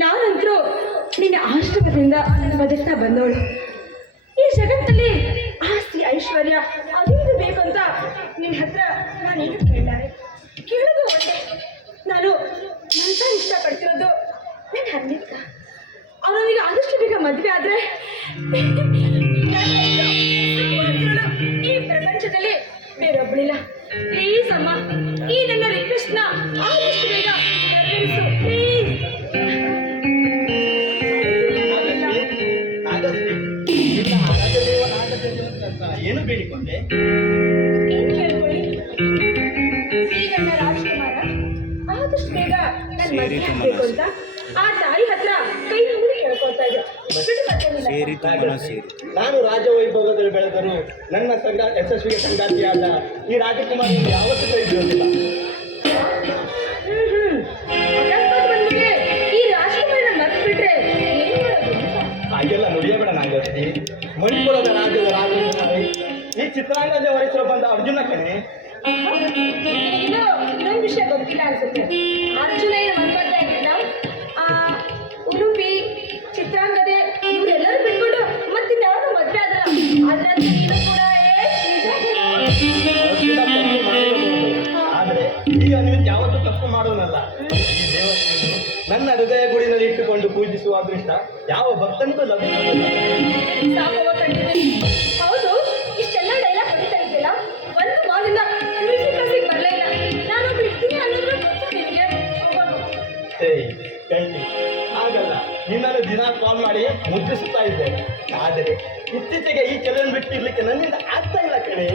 ನಾನಂತರೂ ನಿನ್ನ ಆಶ್ರಮದಿಂದ ಬದುಕ್ತಾ ಬಂದವಳು. ಈ ಜಗತ್ತಲ್ಲಿ ಆಸ್ತಿ, ಐಶ್ವರ್ಯ ಅದೇನು ಬೇಕಂತ ನಿನ್ನ ಹತ್ರ ನಾನು ಏನು ಕೇಳಾರೆ ಕೇಳೋದು ಒಂದೇ. ನಾನು ನನ್ನ ಇಷ್ಟಪಡ್ತಿರೋದು ನನ್ನ ಹರ್ನಿಕ ಅವನಿಗೆ ಆದಷ್ಟು ಬೇಗ ಮದುವೆ ಆದರೆ ಈ ಪ್ರಪಂಚದಲ್ಲಿ ಬೇರೊಬ್ಬಳಿಲ್ಲ ಈ ಏನು ಬೇಡಿಕೊಂಡೆ ಶ್ರೀಗಂಧ ರಾಜ್ಕುಮಾರ ಆದಷ್ಟು ಬೇಗ ನನ್ನ ಅಂತ ಆ ಹತ್ರ ನಾನು ನನ್ನ ಸಂಗ ಯಶಸ್ವಿಗೆ ಸಂಗಾತಿಯಾದ ಈ ರಾಜಕುಮಾರಿ ಯಾವತ್ತೂ ಕೈ ಬೀಳೋದಿಲ್ಲ ಚಿತ್ರಾಂಗದ ವಹಿಸಲು ಬಂದ ಅರ್ಜುನ ಕಣೆ. ಇನ್ನೊಂದು ವಿಷಯ ಗೊತ್ತಿಲ್ಲ ಅನ್ಸುತ್ತೆ. ಅರ್ಜುನ ಏನು ಆ, ಉಡುಪಿ ಚಿತ್ರಾಂಗದೆ ಇವರೆಲ್ಲರೂ ಬಿಟ್ಬಿಟ್ಟು ಮತ್ತಿನ್ಯಾವುದು ಮದ್ವೆ ಆದ್ರ? ಅದ್ರಂತೆ ನೀನು ಕೂಡ ಆದ್ರೆ ಯಾವತ್ತೂ ತಪ್ಪು ಮಾಡೋನಲ್ಲ. ನನ್ನ ಹೃದಯ ಗುಡಿನಲ್ಲಿ ಇಟ್ಟುಕೊಂಡು ಪೂಜಿಸುವ ಅದೃಷ್ಟ ಯಾವ ಭಕ್ತನಿಗೂ ಲಭಿಸುವುದಿಲ್ಲ ಕಾಲ್ ಮಾಡಿ ಮುದ್ರಿಸುತ್ತಾ ಇದ್ದೇನೆ. ಆದರೆ ಇತ್ತೀಚೆಗೆ ಈ ಕೆಲವನ್ನು ಬಿಟ್ಟಿರ್ಲಿಕ್ಕೆ ನನ್ನಿಂದ ಆಗ್ತಾ ಇಲ್ಲ ಕಣೆ.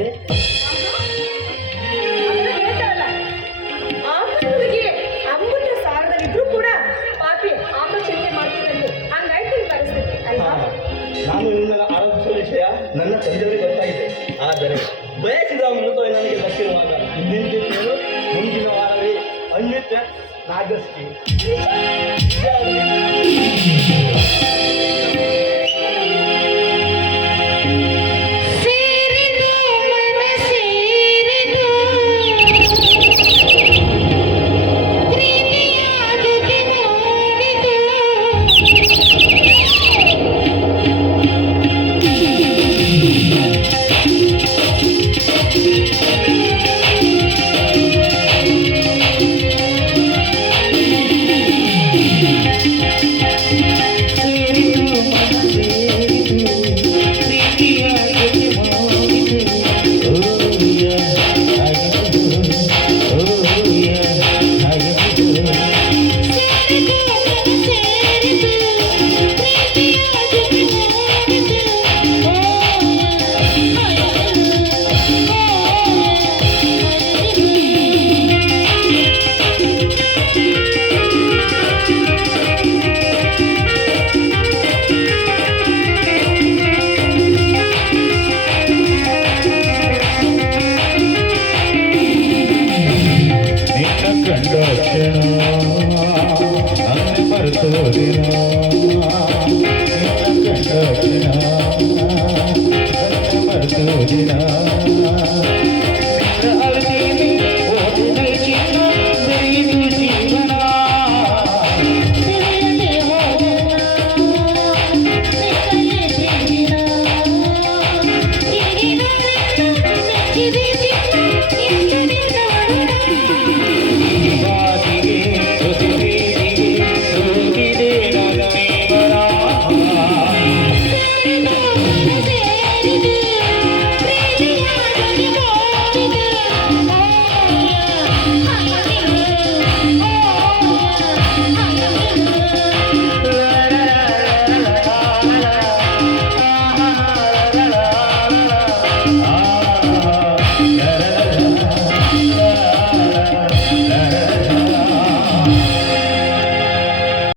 ನಾನು ನಿನ್ನನ್ನು ಆರಂಭಿಸುವ ವಿಷಯ ನನ್ನ ತಂದೆಯವರಿಗೆ ಗೊತ್ತಾಗಿದೆ. ಆದರೆ ಬಯಸಿದ ಅಮೃತವೇ ನನಗೆ ಗೊತ್ತಿರುವಾಗ ಮುಂದಿನ ದಿನಗಳು ಮುಂದಿನ ವಾರವೇ ಅನ್ವಿತ ನಾಗಸ್ತಿ imaginar